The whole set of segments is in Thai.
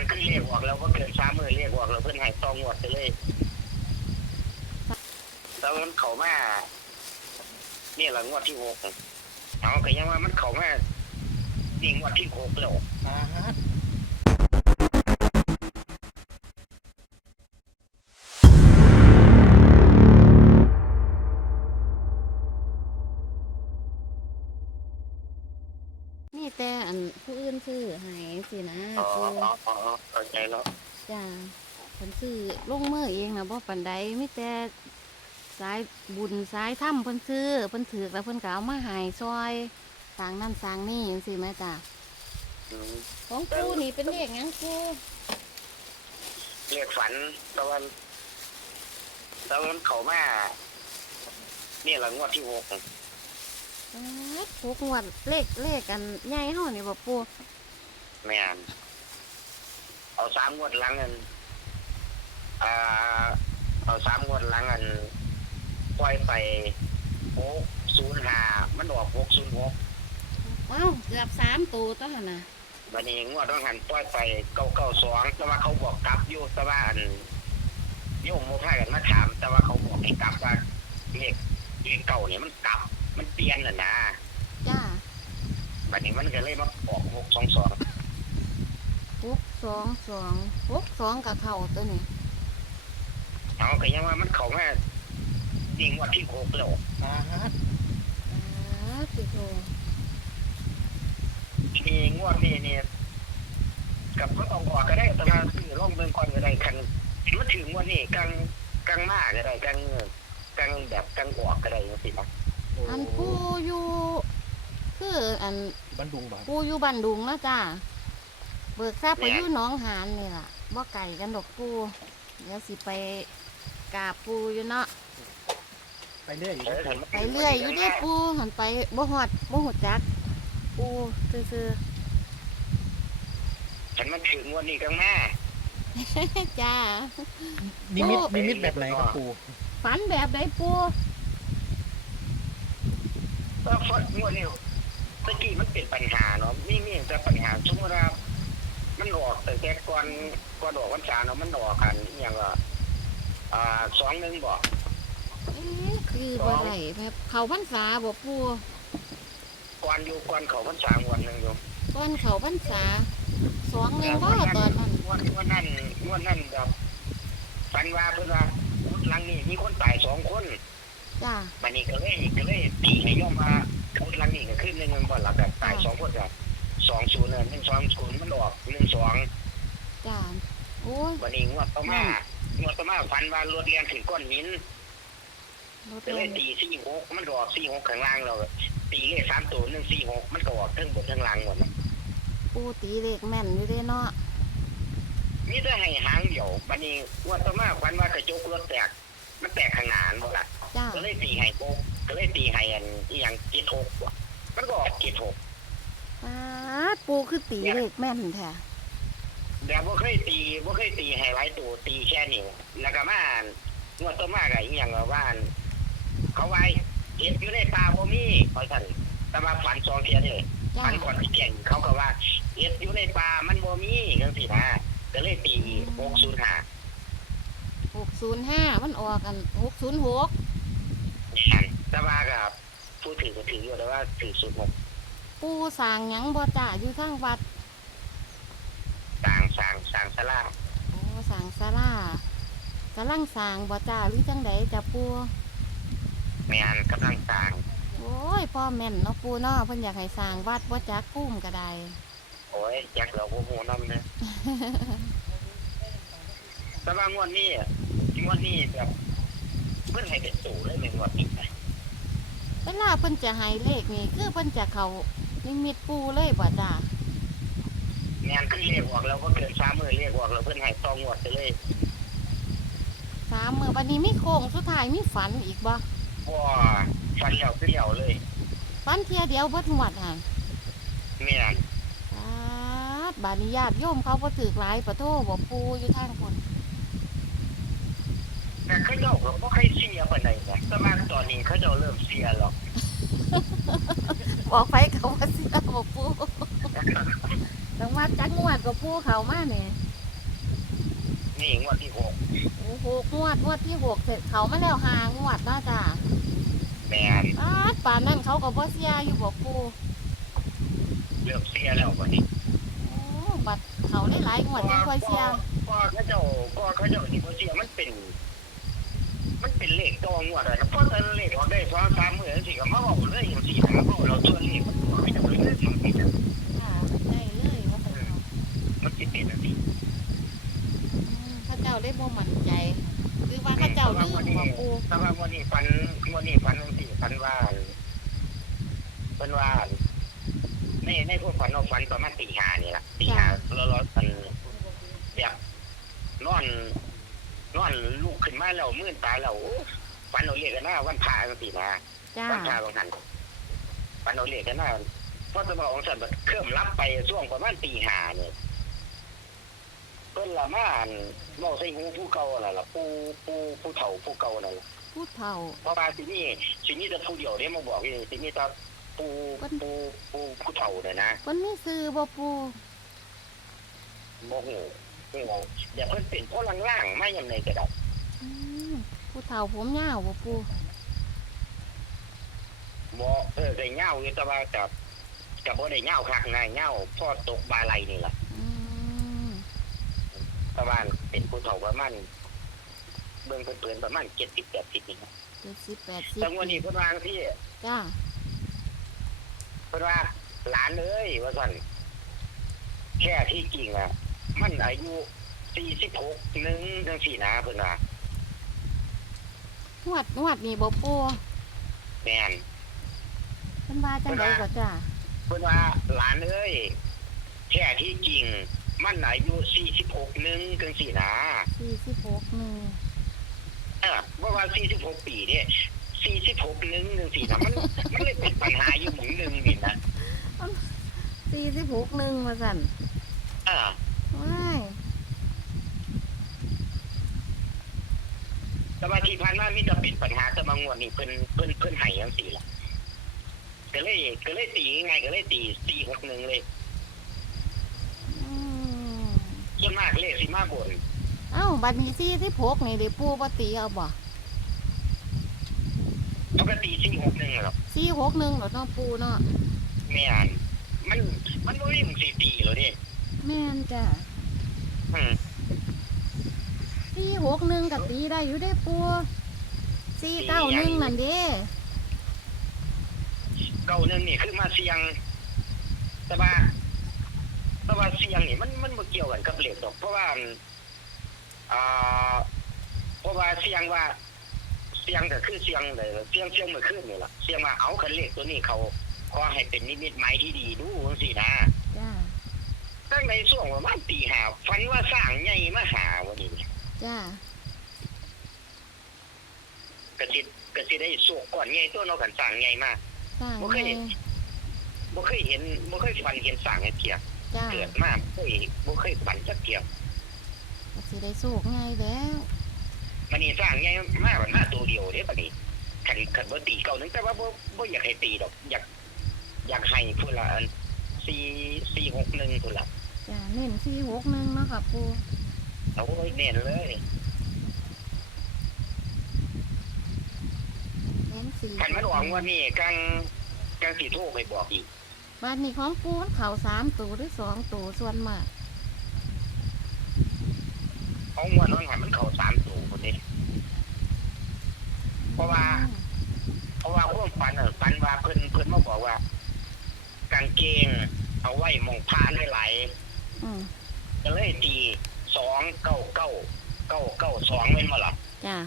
นขึ้นเรียกออกแล้วก็เกินสามมือเรียกออกแล้วเพิ่นให้ตองวดไปเลยแล้วมันเขามานี่ยหลังวดที่หกเอาก็ยังว่ามันเขามานี่งวดที่หกแล้ว ปูอ๋ออ๋อเข้าใจแล้วจ้าเพิ่นซื้อลงมือเองนะบ่ปานใดไมีแต่สายบุญสายถ้ำเพิ่นซื้อเพิ่นถือกแล้วเพิ่นก็เอามาใหายซอยสร้างนั่นสร้างนี่จังซี่แม่จ้าอืมของกูนี่เป็นเลขหยังกูเรียกฝันตะวันตะวันเขามานี่แหละงวดที่หกอ๊าดหกงวดเลขเลขอันใหญ่เฮานี่บ่ปูแม่น เอาสามงวดหลังเงินอ่าเอาสามงวดหลังเงินปล่อยไปหกศูนย์ห้ามันออกหกศูนย์หกเอ้าเกือบสามตัวตัวหั่นน่ะวันนี้งวดต้องหันปล่อยไปเก้าเก้าสองแต่ว่าเขาบอกกลับอยู่แต่ว่าอันโยมโมพากันมาถาม แต่ว่าเขาบอกให้กลับว่าเลขเลขเก่าเนี่ยมันกลับ มันเปลี่ยนน่ะนะจ้าวันนี้มันก็เลยมาออกหกสองสองห กสองสองหกสองกับเข้าตัวนี้เอาก็ยังว่ามันเขามายิงวัดที่หกแล้วอ่าฮะอ่าสิโตมีงวดนี้เนี่ยกับก็ต้องออกก็ได้แต่ว่าซื้อล่องเมืองก่อนก็ได้คันมาถึงงวันนี้กังกังมากก็ได้กังกังแบบกังออกก็ได้จังซี่นะโอ้อันปูอยู่ คืออันบันดุงบ่าปูอยู่บันดุงนะจ้า เบิกทราบไปอยู่หน้องหานนี่ล่ะบ่ไก่กันดอกปูเดี๋ยวสิไปกราบปูอยู่เนาะไปเรื่อยอยู่เออนะคันมาไปเรื่อยอยู่เด้ปูหันไปบ่ฮอดบ่ฮู้จัก ปูซื่อฉันมาถึงงวันนี้กังมาๆจ้า นิมิตนิมิตแบบไหนครับปู่ฝันแบบใดปูก็ฟดงวดนี้ตะกี้มันเป็นปัญหาเนาะมีมีแต่ปัญหาสมมติว่า มันออกแต่แต่ก่อนก่อนออกวันจาเนาะมันออกกันอหย่างว่าอ่าสองหนึ่งบอกเอ๊ะคือบ่ได้แบบเขาพรรษาบ่ปูก่อนอยู่ก่อนเขาพรรษางวันหนึ่งอยู่ก่อนเขาพรรษาสองหนึงบ่ตอนนั้นวันวันนั้นวันนั้นแบบฝันว่าเพื่อนว่าหลังนี้มีคนตายสองคนจ้าบันนี้ก็เลยก็เลยตีให้ย่อมว่าคนหลังนี้ก็ขึ้นหนึ่งมันบ่หลับแบบตายสองคนกับส องศูนย์เนี่ยหนึ่งสองศูนย์มันออกหนึ่งสองจ้าโอ้ยวันนี้งวดต่อมางวดต่อมาฝันว่ารถเรียนถึงก้อนหินรถก็เลยลงตีสี่หกมันก็ออกสี่หกข้างล่างเราตีเลขสามตัวหนึ่งสี่หกมันก็ออกทั้งบนทั้งล่างหมดเลยปูตีเลขแม่นอยู่เด้เนาะมีแต่ให้หางเดียวบันนี้งวดต่อมาฝันว่ากระจกรถแตก มันแตกข้างหน้าบ่ล่ะจ้าก็เลยตีให้โกก็เลยตีให้อันอหย่างเจ็ดหกว่ะมันก็ออกเจ็ดหก ป้าดปูคือตีเลขแม่นแท้แบบว่าเคยตีว่าเคยตีให้หลายตัวตีแค่นี้แล้วก็มาอันงวดต่อมาก็อีหยังก็ว่าอันเขาไว้เห็ดอยู่ในป่าบ่มีเพราะฉันแต่ว่าฝันสองเทียนี่จ้าฝันก่อนที่แก่งเขาก็ว่าเห็ดอยู่ในป่ามันบ่มีจังซี่นะก็เลยตีหกศูนย์ห้าหกศูนย์ห้ามันออกกันหกศูนย์หกแต่ว่าก็พูดถึงก็ถืออยู่แต่ว่าถือศูนย์หก ปูสร้างหยังบ่จ้าอยู่ทางวัดต่างสร้างสร้างสลางโอ้สร้างศาลากำลังสร้างบ่จ้าหรือจังใดจ้าปูแม่นกำลังสร้าง โอ้ยพ่อแม่นเนาะปูเนาะเพิ่นอยากให้สร้างวัดบ่จักกุ้มก็ได้ โอ้ยจักเราบ่ฮู้นำนะแต่ว่างวดนี้อะงวดนี้แบบเพิ่นให้เป็นตู่เลยในงวดนี้นะเวลาเพิ่นจะให้เลขนี่คือเพิ่นจะเขา นิมิตปูเลยบ่จ้างานขึ้นเรียกออกแล้วก็เกินสามมือเรียกออกแล้วเพิ่นให้ตองงวดไปเลยสามมื้อบัดนี้มีโค้งสุดท้ายมีฝันอีกบ่ว่าฟันแล้วขึ้นแล้วเลยฝันเที่ยเดียวเบิดหมดหั่นแม่นสาดบานิญาติโยมเขาบ่ถือหลายปะโทบ่ปูอยู่ทางคนแต่เขาเจ้าก็บ่เคยเสียปานใดนะแต่ว่าตอนนี้เขาเจ้าเริ่มเสียแล้ว บอกไปเขาว่าเสียบ่ปูต้องว่าจักงวดกับปูเขามาเนี่ยนี่งวดที่หกโอ้โหงวดงวดที่หกเสร็จเขามาแล้วหางวดเนาะจ้าแมนปาดป่านนั้นเขาก็บ่เสียอยู่บ่ปูเริ่มเสียแล้ววันนี้โอ้บัดเขาได้หลายงวดจังค่อยเสียก็เขาเจ้าก็เขาเจ้าที่เขาเสียมันเป็นมัน เป็นเลขตัวงวดอเพราะแต่เลขออกได้สองสามหมื่นสี่ก็มาบอกเลยอย่างสี่นะบอกเราตัวเลขมันไม่จะเป็นเลขมันติดอะค่ะได้เลยว่าเป็นเขามันติดติดอะสิอืมเข้าเจ้าได้บ่มั่นใจหรือว่าเข้าเจ้าลืมบ่ปูแต่ว่าวันนี้ฟันวันนี้ฟันวันที่ฟันว่าเป็นว่าในในพวกฟันเราฟันประมาณตีหานี่แหละตีหาแล้วเราฟันแบบนอนนอนลุกขึ้นมาแล้วมื่นตาแล้ว โอ้ฟันเราเรียกกันหน้าวันพาจังสินะจ้าวันพาบางทันฟันเราเรียกกันหน้าเพราะสมองของฉันแบบเคลื่อนรับไปช่วงประมาณตีห้าเนี่ยเพิ่นละมาอั่นเว้าใส่หูผู้เก่าน่ะล่ะผู้ผู้ผู้เฒ่าผู้เก่านั่นล่ะผู้เฒ่า เพราะว่าสินี่สินี่จะผู้เดียวเนี่ยมาบอกนี่สินี่จะปูปูปูผู้เฒ่าเนี่ยนะมันมีซื้อบ่ปูโมโหโอ้โหเดี๋ยวเพิ่นเป็นพ่อล่างๆไม่ยังไงก็ได้อืม ผู้เฒ่าผมยาวบ่ปูบ่เออได้เงาอยู่แต่ว่ากับกับบ่ได้เงาคักนะเงาพ่อตกบาไหลนี่ล่ะอืมประมาณเป็นผู้เฒ่าประมาณเบิ่งเพิ่นๆประมาณ70 80นี่นะเจ็ดสิบแปดสิบแต่วันนี้เพิ่นวาจั่งที่จ้าเพิ่นว่าหลานเอ้ยว่าซั่นแค่ที่จริงอะ มันอายุ46นึงจังซี่นะเพิ่นว่า งวดงวดนี่บ่ปูแม่นเพิ่นว่าจังไดก็จ้าเพิ่นว่าหลานเอ้ยแท้ที่จริง มันอายุ46นึงจังซี่นะสี่สิบหกหนึ่งเออบ่ว่า46ปีเนี่ย46นึงจังซี่นะมันมันเลยเป็นปัญหาอยู่หมุงหนึงนี่นะสี่สิบหกหนึ่งมาสั่นเออว้าย แต่ว่า ที่ผ่านมามีแต่เป็นปัญหาแต่บางงวดนี่เพิ่นเพิ่นเพิ่นให้จังซี่ล่ะก็เลยก็เลยตีง่ายๆก็เลยตี461เลยอืมส่วนมากเลขสิมาบนเอ้าบัดนี้สี่สิบหกนี่เดี๋ยวปูปตีเอาบ่ปกติ461หรอกสี่หกหนึ่งเหรอเนาะปูเนาะแม่นมันมันบ่มีหมึงสิตีแล้วเด้แม่นจ้าอืม สี่หกหนึ่งกับตีได้อยู่ได้ปูสี่เก้าหนึ่งนั่นเด้เก่าหนึงนี่คือมาเสียง แต่ว่าแต่ว่าเสียงนี่มันมันบ่เกี่ยวกันกับเลขดอก เพราะว่าอ่าเพราะว่าเสียงว่าเสียงก็คือเสียงเลยเสียงเสียงเมื่อคืนนี่ล่ะเสียงว่าเอาคันเลขตัวนี้เขาขอให้เป็นนิมิตหมายที่ดีดูจังซี่นะจ้าตั้งในช่วงประมาณตีห้าฝันว่าสร้างใหญ่มาหาวันนี้ จ้าก็สิก็สิได้สวกก่อนใหญ่ตัวเนาะกันสร้างใหญ่มากสร้างบ่เคยไงบ่เคยเห็นบ่เคยฝันเห็นสร้างให้เทียบจ้าเกิดมาบ่เคยบ่เคยฝันจักเทียบก็สิได้สูกไงแล้วมันนี่สร้างใหญ่มากมันมาตัวเดียวเด้บัดนี้คันคันบ่ตีเก่านึงแต่ว่าบ่บ่อยากให้ตีดอก อยาก อยากให้พุ่นละอัน4 4 6 1พุ่นละจ้าเน้นสี่หกหนึ่งเนาะค่ะปู โอ้ยเน้นเลยเน้นสี่คันมันออกงว่านี่กลางกลางสิโทรไปบอกอีกบ้านนี้ของปูมันเข่าสามตัวหรือสองตัวส่วนมากเอางวดนั้นให้มันเข้า3ตัวพุ่นนี่เพราะว่า เพราะว่าความฝันน่ะฝันว่าเพิ่นเพิ่นมาบอกว่า กางเกง เอาไว้หมองผ้าหลายอืม ๆก็เลยตีส องเก้าเก้าเก้าเก้าสองเป็นมาล่ะจ้า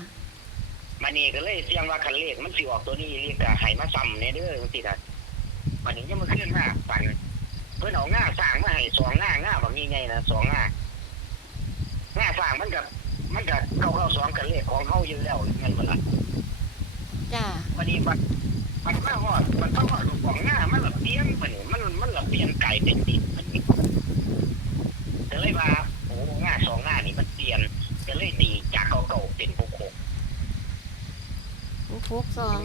มานี่ก็เลยเสียงว่าคันเลขมันสิออกตัวนี้เรียกก็ให้มาซ้ำในเด้อจังซี่นะวันนี้ยังมาขึ้นมาฝันเพิ่นเอาง่าสร้างมาให้สองง่าง่าแบบนี้ไงนะสองง่าง่าสร้างมันกับมันกับเก้าเก้าสองกันเลขของเฮาอยู่แล้วแม่นบ่ล่ะจ้าวันนี้มันมันมาฮอดมันมาฮอดของง่ามันละเปลี่ยนบัดนี้มันมันละเปลี่ยนไก่เป็นดินบัดนี้ก็เลยว่าโอ้ง่าสองง่านี่มันเปลี่ยนก็เลยตีจากเก่าๆเป็นหกหก หกหกสอง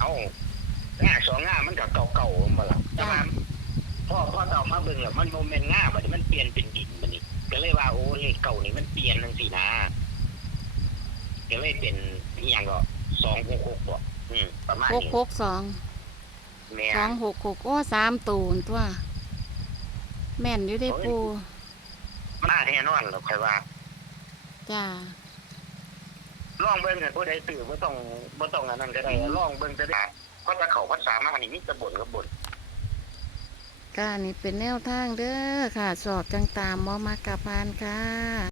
เอาง่าสองง่ามันกับเก่าๆมาละแต่ว่าพ่อพ่อเอามาเบิ่งแล้วมันโมเมนต์ง่าบัดนี้มันเปลี่ยนเป็นดินบัดนี้อก็เลยว่าโอ้เลขเก่านี่มันเปลี่ยนจังซี่นะก็เลยเป็นอีหยังก็สองหกหกบ่อืมประมาณหกนี้หกสองแม่สองนหกหกโอ้สามตูนตัว แม่นอยู่ได้ปูมาแน่นอนหรอกใครว่าจ้า ลองเบิ่งกันผู้ใดซื้อบ่ต้องบ่ต้องอันนั้นก็ได้ลองเบิ่งจะได้ก็จะเข้าภาษามานี่มีแต่บ่นกับบ่นก็นี่เป็นแนวทางเด้อค่ะ สอบจังตามมอมากกับพานค่ะ